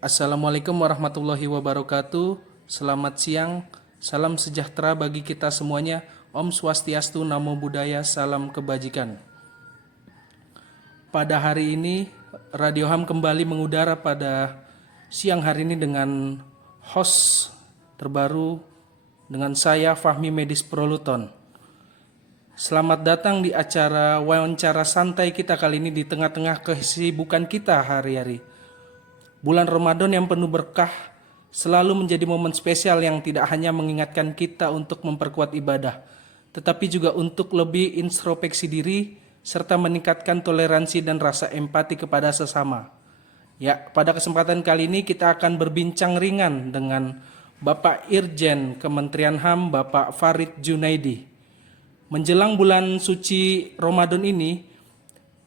Assalamualaikum warahmatullahi wabarakatuh. Selamat siang, salam sejahtera bagi kita semuanya. Om Swastiastu, Namo Buddhaya, salam kebajikan. Pada hari ini, Radio Ham kembali mengudara pada siang hari ini dengan host terbaru dengan saya Fahmi Medis Proluton. Selamat datang di acara wawancara santai kita kali ini di tengah-tengah kesibukan kita hari-hari. Bulan Ramadan yang penuh berkah selalu menjadi momen spesial yang tidak hanya mengingatkan kita untuk memperkuat ibadah, tetapi juga untuk lebih introspeksi diri serta meningkatkan toleransi dan rasa empati kepada sesama. Ya, pada kesempatan kali ini kita akan berbincang ringan dengan Bapak Irjen Kementerian HAM, Bapak Farid Junaidi. Menjelang bulan suci Ramadan ini,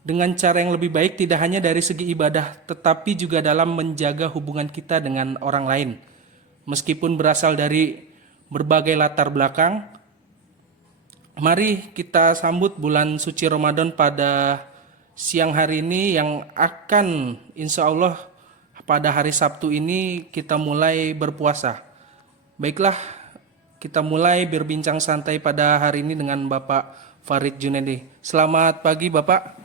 dengan cara yang lebih baik tidak hanya dari segi ibadah, tetapi juga dalam menjaga hubungan kita dengan orang lain. Meskipun berasal dari berbagai latar belakang, mari kita sambut bulan suci Ramadan pada siang hari ini yang akan insya Allah pada hari Sabtu ini kita mulai berpuasa. Baiklah, kita mulai berbincang santai pada hari ini dengan Bapak Farid Junaidi. Selamat pagi Bapak.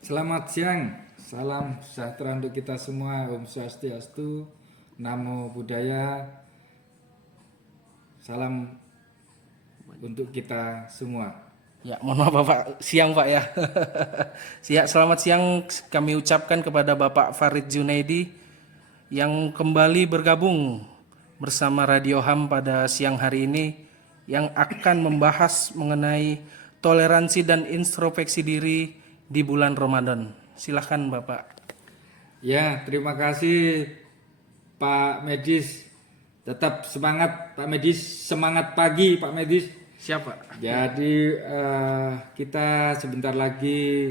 Selamat siang, salam sejahtera untuk kita semua. Om Swastiastu, Namo Buddhaya, salam untuk kita semua. Ya, mohon maaf Bapak, siang Pak ya. Selamat siang kami ucapkan kepada Bapak Farid Junaidi yang kembali bergabung bersama Radio Ham pada siang hari ini yang akan membahas mengenai toleransi dan introspeksi diri di bulan Ramadan. Silahkan Bapak. Ya, terima kasih Pak Medis. Tetap semangat Pak Medis, semangat pagi Pak Medis. Siapa? Jadi kita sebentar lagi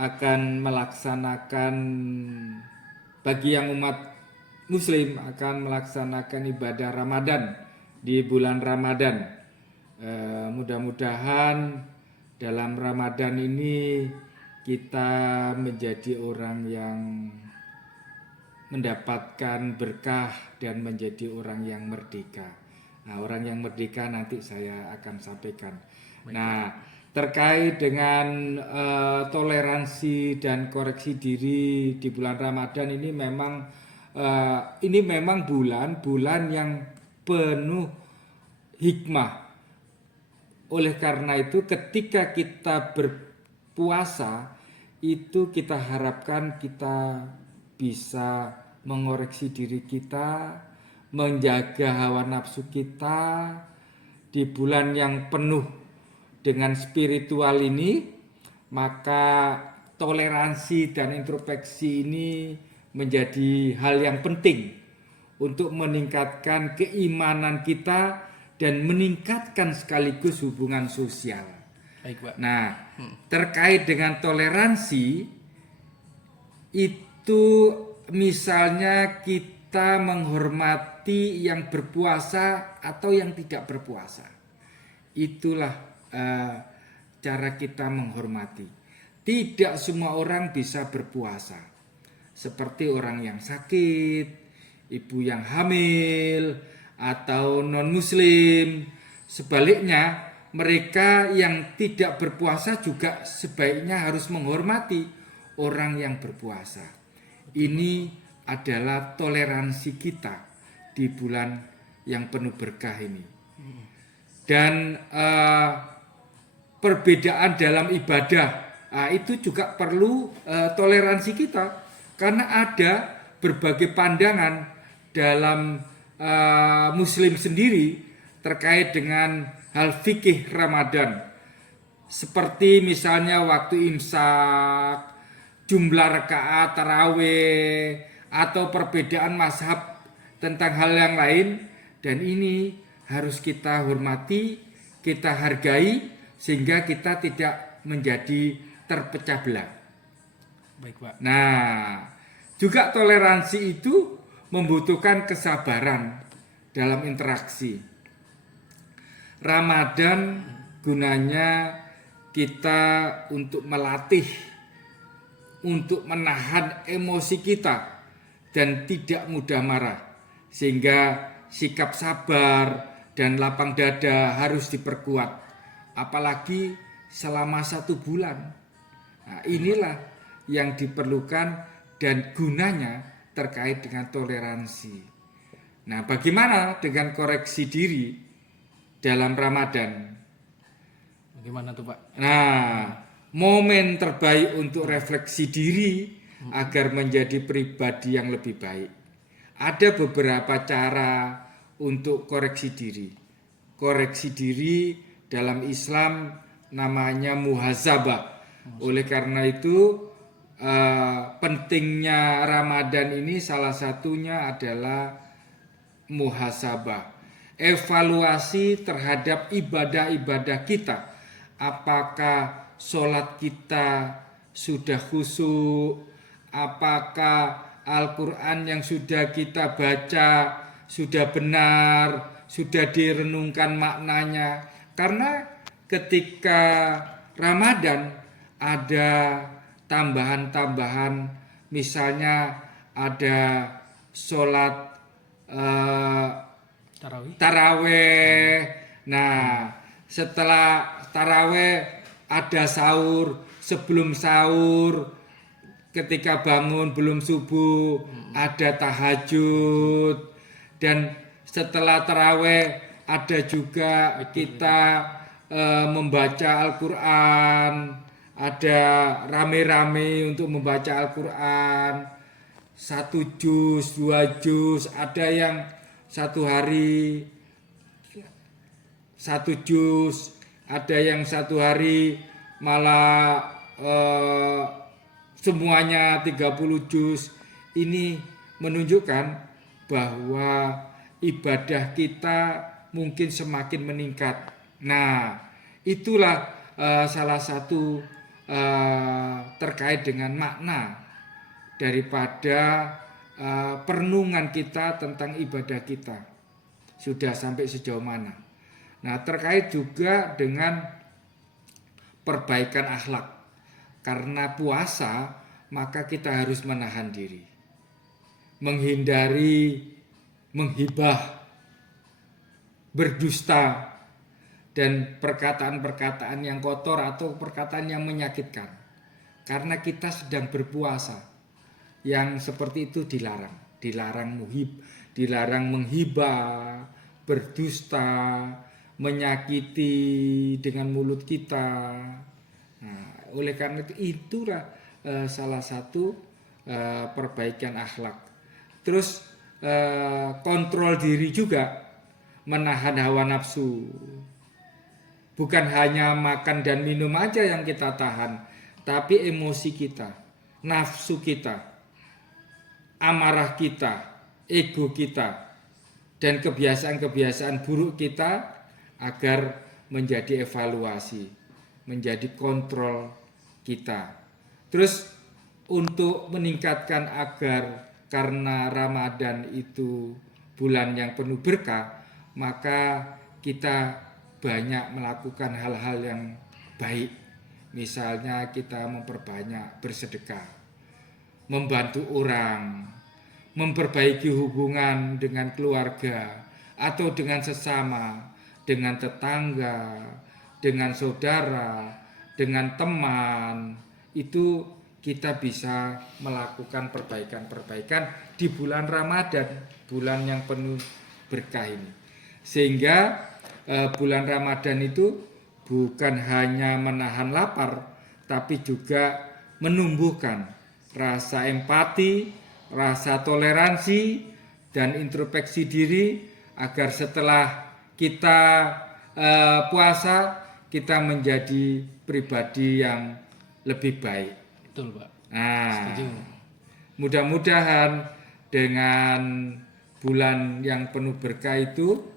akan melaksanakan, bagi yang umat Muslim akan melaksanakan ibadah Ramadan di bulan Ramadan. Mudah-mudahan dalam Ramadan ini kita menjadi orang yang mendapatkan berkah dan menjadi orang yang merdeka. Nah, orang yang merdeka nanti saya akan sampaikan. Nah, terkait dengan toleransi dan koreksi diri di bulan Ramadan ini memang bulan yang penuh hikmah. Oleh karena itu ketika kita berpuasa itu kita harapkan kita bisa mengoreksi diri kita, menjaga hawa nafsu kita di bulan yang penuh dengan spiritual ini. Maka toleransi dan introspeksi ini menjadi hal yang penting untuk meningkatkan keimanan kita dan meningkatkan sekaligus hubungan sosial. Baik, Pak. Nah, terkait dengan toleransi itu misalnya kita menghormati yang berpuasa atau yang tidak berpuasa. Itulah cara kita menghormati. Tidak semua orang bisa berpuasa. Seperti orang yang sakit, ibu yang hamil, atau non-muslim. Sebaliknya, mereka yang tidak berpuasa juga sebaiknya harus menghormati orang yang berpuasa. Ini adalah toleransi kita di bulan yang penuh berkah ini. Dan perbedaan dalam ibadah itu juga perlu toleransi kita, karena ada berbagai pandangan dalam Muslim sendiri terkait dengan hal fikih Ramadan, seperti misalnya waktu imsak, jumlah rakaat tarawih, atau perbedaan mazhab tentang hal yang lain. Dan ini harus kita hormati, kita hargai, sehingga kita tidak menjadi terpecah belah. Baik, Pak. Nah, juga toleransi itu membutuhkan kesabaran dalam interaksi. Ramadan gunanya kita untuk melatih, untuk menahan emosi kita dan tidak mudah marah. Sehingga sikap sabar dan lapang dada harus diperkuat. Apalagi selama 1 bulan. Nah, inilah yang diperlukan dan gunanya terkait dengan toleransi. Nah, bagaimana dengan koreksi diri dalam Ramadan? Bagaimana tuh Pak? Nah, momen terbaik untuk refleksi diri agar menjadi pribadi yang lebih baik. Ada beberapa cara untuk koreksi diri. Koreksi diri dalam Islam namanya muhasabah. Oleh karena itu pentingnya Ramadan ini salah satunya adalah muhasabah. Evaluasi terhadap ibadah-ibadah kita. Apakah sholat kita sudah khusyuk? Apakah Al-Quran yang sudah kita baca sudah benar, sudah direnungkan maknanya? Karena ketika Ramadan ada tambahan-tambahan, misalnya ada sholat taraweh. Nah, setelah taraweh ada sahur, sebelum sahur ketika bangun belum subuh ada tahajud, dan setelah taraweh ada juga kita membaca Al-Quran, ada rame-rame untuk membaca Al-Quran 1 juz, 2 juz, ada yang 1 hari 1 juz, ada yang 1 hari malah semuanya 30 juz. Ini menunjukkan bahwa ibadah kita mungkin semakin meningkat. Nah, itulah salah satu terkait dengan makna daripada perenungan kita tentang ibadah kita. Sudah sampai sejauh mana. Nah, terkait juga dengan perbaikan akhlak. Karena puasa, maka kita harus menahan diri. Menghindari menghibah, berdusta, dan perkataan-perkataan yang kotor atau perkataan yang menyakitkan. Karena kita sedang berpuasa. Yang seperti itu dilarang. Dilarang menghibah, berdusta, menyakiti dengan mulut kita. Nah, oleh karena itulah salah satu perbaikan akhlak. Terus kontrol diri juga, menahan hawa nafsu. Bukan hanya makan dan minum aja yang kita tahan, tapi emosi kita, nafsu kita, amarah kita, ego kita, dan kebiasaan-kebiasaan buruk kita agar menjadi evaluasi, menjadi kontrol kita. Terus untuk meningkatkan agar, karena Ramadan itu bulan yang penuh berkah, maka kita banyak melakukan hal-hal yang baik. Misalnya kita memperbanyak bersedekah, membantu orang, memperbaiki hubungan dengan keluarga atau dengan sesama, dengan tetangga, dengan saudara, dengan teman. Itu kita bisa melakukan perbaikan-perbaikan di bulan Ramadan, bulan yang penuh berkah ini. Sehingga bulan Ramadan itu bukan hanya menahan lapar, tapi juga menumbuhkan rasa empati, rasa toleransi, dan introspeksi diri agar setelah kita puasa, kita menjadi pribadi yang lebih baik. Betul, Pak. Nah, Setuju. mudah-mudahan dengan bulan yang penuh berkah itu,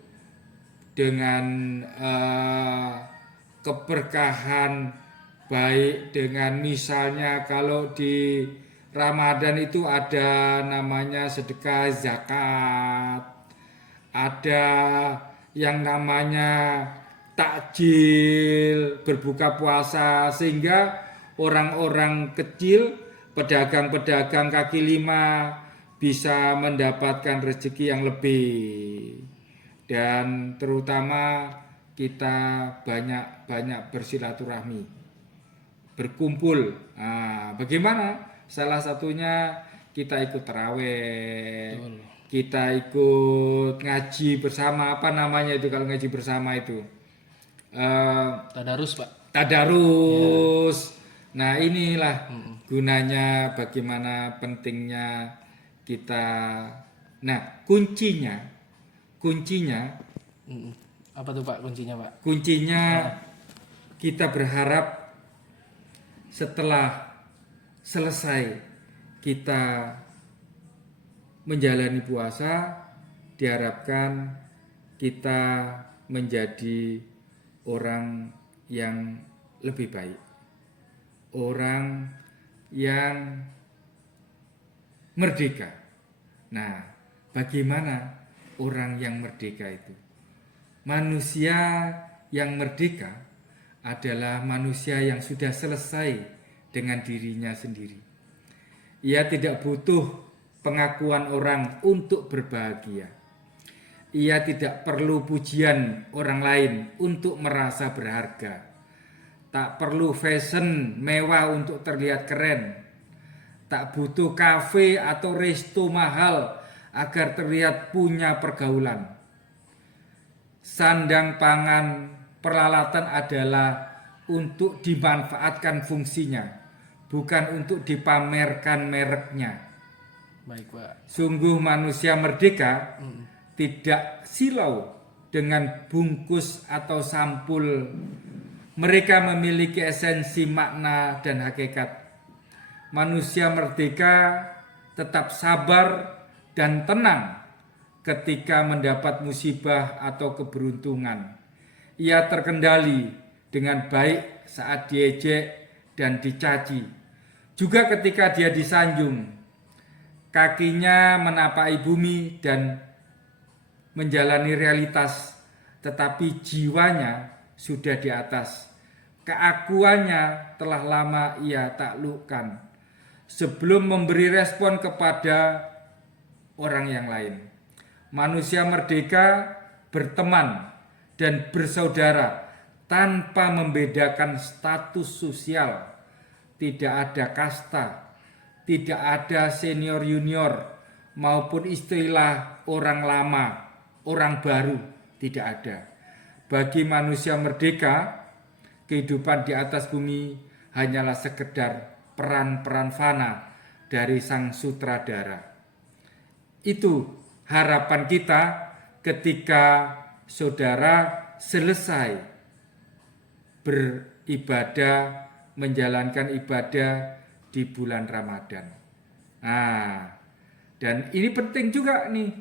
dengan keberkahan, baik dengan misalnya kalau di Ramadan itu ada namanya sedekah zakat, ada yang namanya takjil berbuka puasa, sehingga orang-orang kecil, pedagang-pedagang kaki lima bisa mendapatkan rezeki yang lebih, dan terutama kita banyak bersilaturahmi, berkumpul. Nah, bagaimana? Salah satunya kita ikut taraweh, Betul. kita ikut ngaji bersama. Apa namanya itu kalau ngaji bersama itu? Tadarus, Pak. Tadarus. Nah, inilah gunanya, bagaimana pentingnya kita. Nah, kuncinya Mm-mm. Apa tuh, Pak, kuncinya, Pak? kita berharap setelah selesai kita menjalani puasa, diharapkan kita menjadi orang yang lebih baik, orang yang merdeka. Nah, bagaimana orang yang merdeka itu? Manusia yang merdeka adalah manusia yang sudah selesai dengan dirinya sendiri. Ia tidak butuh pengakuan orang untuk berbahagia. Ia tidak perlu pujian orang lain untuk merasa berharga. Tak perlu fashion mewah untuk terlihat keren. Tak butuh kafe atau resto mahal agar terlihat punya pergaulan. Sandang pangan peralatan adalah untuk dimanfaatkan fungsinya, bukan untuk dipamerkan mereknya. Baik, Pak. Sungguh manusia merdeka tidak silau dengan bungkus atau sampul. Mereka memiliki esensi makna dan hakikat. Manusia merdeka tetap sabar dan tenang ketika mendapat musibah atau keberuntungan. Ia terkendali dengan baik saat diejek dan dicaci. Juga ketika dia disanjung, kakinya menapaki bumi dan menjalani realitas, tetapi jiwanya sudah di atas. Keakuannya telah lama ia taklukkan sebelum memberi respon kepada orang yang lain. Manusia merdeka berteman dan bersaudara tanpa membedakan status sosial. Tidak ada kasta, tidak ada senior junior maupun istilah orang lama, orang baru, tidak ada. Bagi manusia merdeka, kehidupan di atas bumi hanyalah sekedar peran-peran fana dari sang sutradara. Itu harapan kita ketika saudara selesai beribadah, menjalankan ibadah di bulan Ramadan. Nah, dan ini penting juga nih,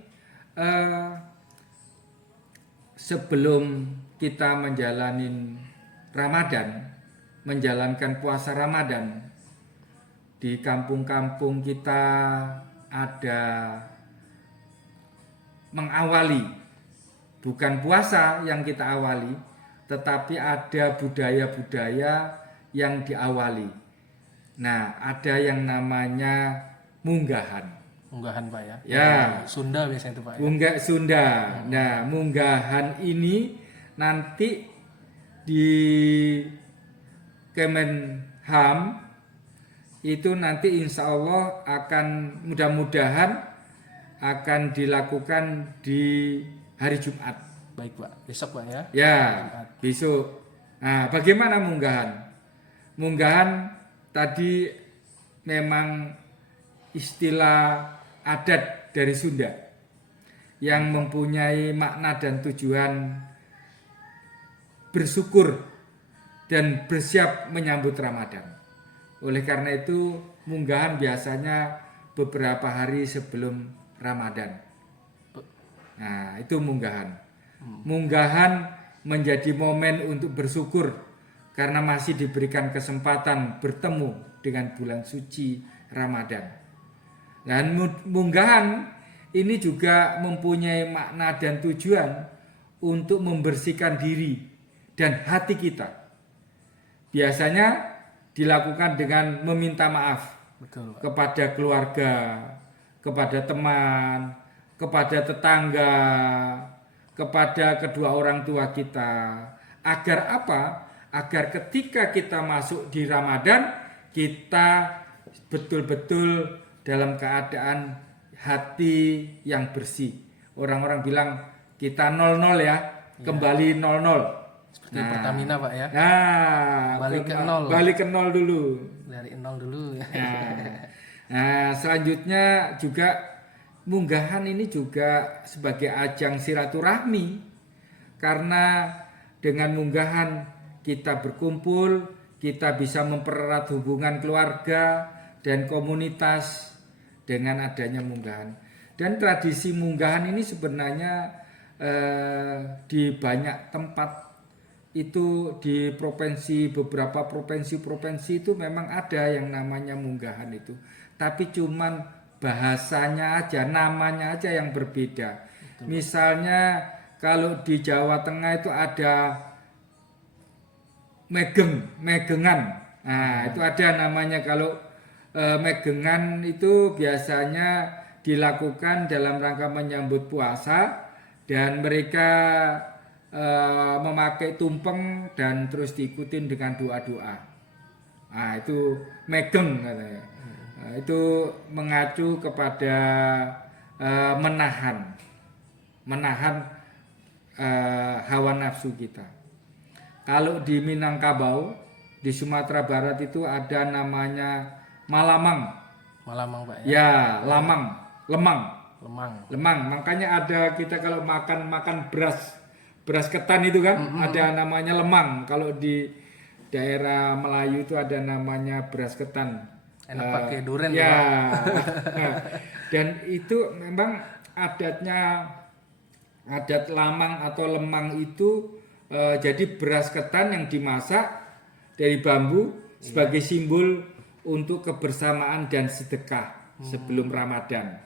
sebelum kita menjalani Ramadan, menjalankan puasa Ramadan, di kampung-kampung kita ada mengawali, bukan puasa yang kita awali, tetapi ada budaya-budaya yang diawali. Nah, ada yang namanya munggahan. Munggahan, Pak, ya? Ya. Sunda biasanya itu, Pak, ya? Munggah Sunda. Nah, munggahan ini nanti di Kemenham itu nanti insya Allah akan mudah-mudahan akan dilakukan di hari Jumat. Baik, Pak. Besok, Pak, ya? Ya, besok. Nah, bagaimana munggahan? Munggahan tadi memang istilah adat dari Sunda yang mempunyai makna dan tujuan bersyukur dan bersiap menyambut Ramadan. Oleh karena itu, munggahan biasanya beberapa hari sebelum Ramadan. Nah, itu munggahan. Munggahan menjadi momen untuk bersyukur karena masih diberikan kesempatan bertemu dengan bulan suci Ramadan. Dan munggahan ini juga mempunyai makna dan tujuan untuk membersihkan diri dan hati kita. Biasanya dilakukan dengan meminta maaf. Betul, Pak. Kepada keluarga, kepada teman, kepada tetangga, kepada kedua orang tua kita. Agar apa? Agar ketika kita masuk di Ramadan, kita betul-betul dalam keadaan hati yang bersih. Orang-orang bilang kita 00 ya, kembali 00. Seperti Pertamina Pak ya. Nah, Balik ke 0. balik ke 0 dulu. Dari 0 dulu ya. Nah, selanjutnya juga munggahan ini juga sebagai ajang silaturahmi, karena dengan munggahan kita berkumpul, kita bisa mempererat hubungan keluarga dan komunitas dengan adanya munggahan. Dan tradisi munggahan ini sebenarnya di banyak tempat itu, di beberapa provinsi itu memang ada yang namanya munggahan itu, tapi cuman bahasanya aja, namanya aja yang berbeda. Misalnya kalau di Jawa Tengah itu ada megengan. Nah, itu ada namanya. Kalau megengan itu biasanya dilakukan dalam rangka menyambut puasa, dan mereka memakai tumpeng dan terus diikutin dengan doa-doa. Nah, itu megeng katanya. Nah, itu mengacu kepada menahan hawa nafsu kita. Kalau di Minangkabau, di Sumatera Barat itu ada namanya malamang. Malamang Pak ya. Ya, lemang. Lemang. Makanya ada kita kalau makan beras ketan itu kan, ada namanya lemang. Kalau di daerah Melayu itu ada namanya beras ketan. Enak pakai duren ya. Pak. Dan itu memang adat lamang atau lemang itu jadi beras ketan yang dimasak dari bambu sebagai simbol untuk kebersamaan dan sedekah sebelum Ramadan.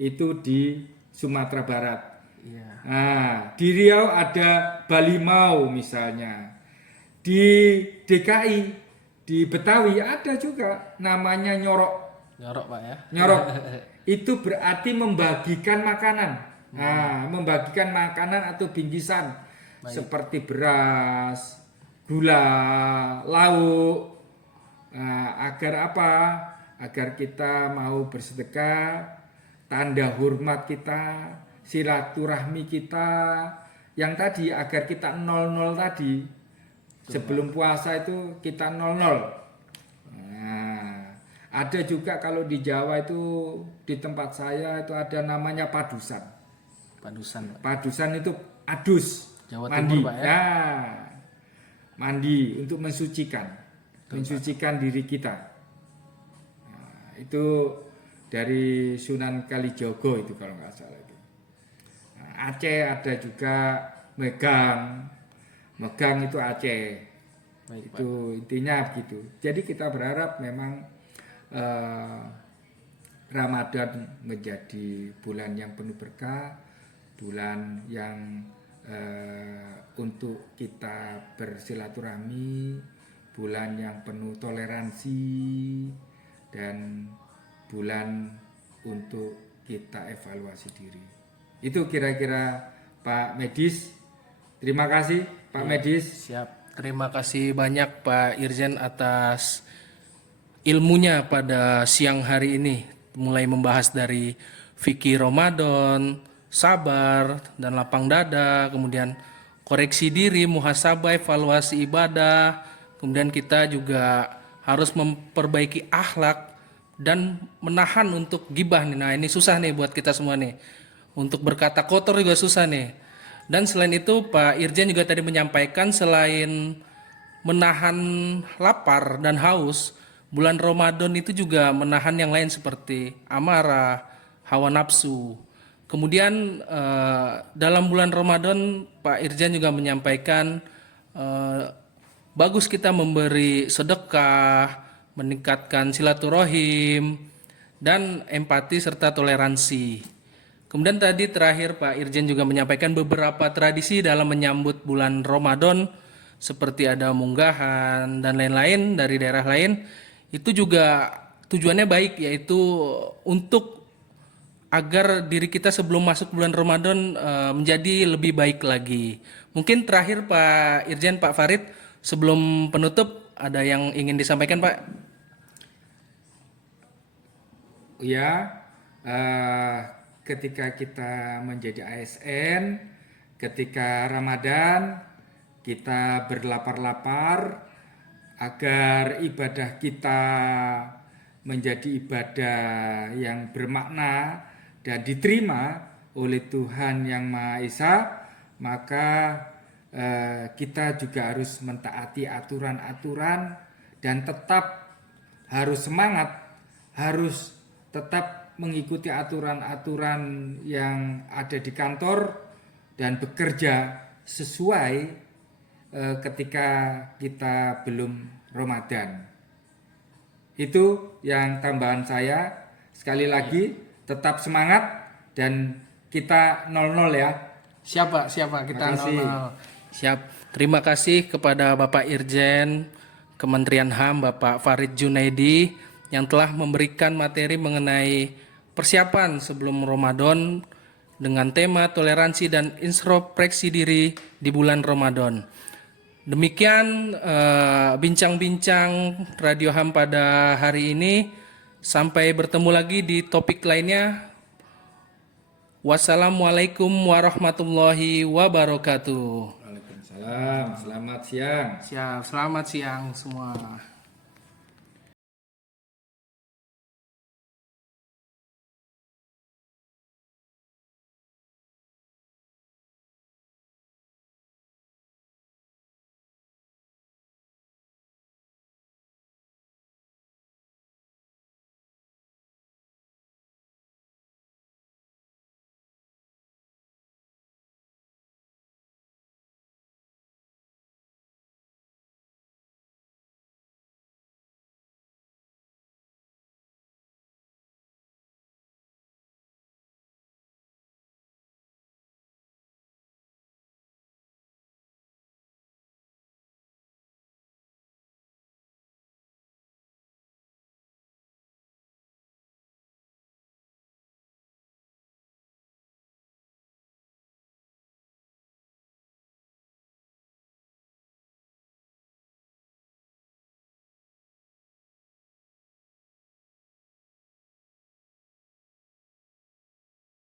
Itu di Sumatera Barat. Iya. Nah, di Riau ada Balimau misalnya. Di DKI, di Betawi ada juga namanya nyorok. Nyorok Pak ya. Nyorok itu berarti membagikan makanan. Nah, membagikan makanan atau bingkisan seperti beras, gula, lauk. Nah, agar apa? Agar kita mau bersedekah, tanda hormat kita, silaturahmi kita, yang tadi agar kita 00 tadi. Sebelum puasa itu kita 00. Nah, ada juga kalau di Jawa itu, di tempat saya itu ada namanya padusan. Padusan itu adus. Jawa mandi. Timur Pak ya. Ya, mandi untuk mensucikan diri kita. Nah, itu dari Sunan Kalijogo itu kalau nggak salah itu. Nah, Aceh ada juga megang itu Aceh. Baik, itu Pak. Intinya begitu. Jadi kita berharap memang Ramadan menjadi bulan yang penuh berkah, bulan yang untuk kita bersilaturahmi, bulan yang penuh toleransi, dan bulan untuk kita evaluasi diri. Itu kira-kira Pak Medis. Terima kasih Pak Medis. Siap. Terima kasih banyak Pak Irjen atas ilmunya pada siang hari ini. Mulai membahas dari fikih Ramadan, sabar dan lapang dada, kemudian koreksi diri, muhasabah, evaluasi ibadah, kemudian kita juga harus memperbaiki akhlak dan menahan untuk gibah nih. Nah, ini susah nih buat kita semua nih. Untuk berkata kotor juga susah nih. Dan selain itu Pak Irjen juga tadi menyampaikan selain menahan lapar dan haus, bulan Ramadan itu juga menahan yang lain seperti amarah, hawa nafsu. Kemudian dalam bulan Ramadan Pak Irjen juga menyampaikan bagus kita memberi sedekah, meningkatkan silaturahim dan empati serta toleransi. Kemudian tadi terakhir Pak Irjen juga menyampaikan beberapa tradisi dalam menyambut bulan Ramadan seperti ada munggahan dan lain-lain dari daerah lain. Itu juga tujuannya baik, yaitu untuk agar diri kita sebelum masuk bulan Ramadan menjadi lebih baik lagi. Mungkin terakhir Pak Irjen, Pak Farid, sebelum penutup ada yang ingin disampaikan Pak? Ya, ketika kita menjadi ASN, ketika Ramadan, kita berlapar-lapar agar ibadah kita menjadi ibadah yang bermakna dan diterima oleh Tuhan Yang Maha Esa, maka kita juga harus mentaati aturan-aturan dan tetap harus semangat, harus tetap mengikuti aturan-aturan yang ada di kantor dan bekerja sesuai ketika kita belum Ramadan. Itu yang tambahan saya. Sekali lagi tetap semangat dan kita 00 ya. Siapa kita Terima kasih. 00. Siap. Terima kasih kepada Bapak Irjen Kementerian HAM Bapak Farid Junaidi yang telah memberikan materi mengenai persiapan sebelum Ramadan dengan tema toleransi dan introspeksi diri di bulan Ramadan. Demikian bincang-bincang Radio HAM pada hari ini. Sampai bertemu lagi di topik lainnya. Wassalamualaikum warahmatullahi wabarakatuh. Waalaikumsalam. Selamat siang. Siap, selamat siang semua.